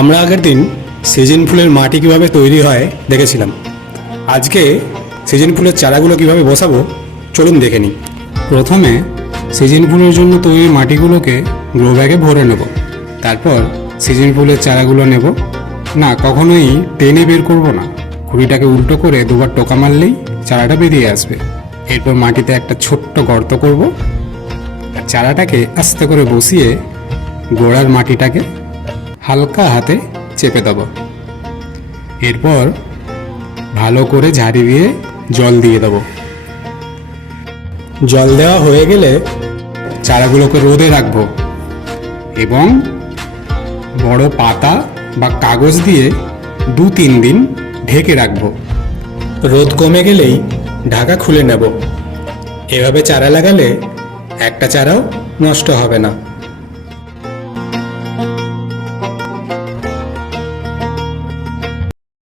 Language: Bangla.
আমরা আগের দিন সিজন ফুলের মাটি কিভাবে তৈরি হয় দেখেছিলাম। আজকে সিজন ফুলের চারাগুলো কিভাবে বসাবো চলুন দেখে নিই। প্রথমে সিজন ফুলের জন্য তৈরি মাটিগুলোকে গ্রো ব্যাগে ভরে নেব। তারপর সিজন ফুলের চারাগুলো নেব। না, কখনোই টেনে বের করব না, খুঁড়িটাকে উল্টো করে দুবার টোকা মারলেই চারাটা বেরিয়ে আসবে। এরপর মাটিতে একটা ছোট্ট গর্ত করব আর চারাটাকে আস্তে করে বসিয়ে গোড়ার মাটিটাকে হালকা হাতে চেপে দেব। এরপর ভালো করে ঝাড়ি দিয়ে জল দিয়ে দেব। জল দেওয়া হয়ে গেলে চারাগুলোকে রোদে রাখবো এবং বড় পাতা বা কাগজ দিয়ে 2-3 দিন ঢেকে রাখবো। রোদ কমে গেলেই ঢাকা খুলে নেব। এভাবে চারা লাগালে একটা চারাও নষ্ট হবে না।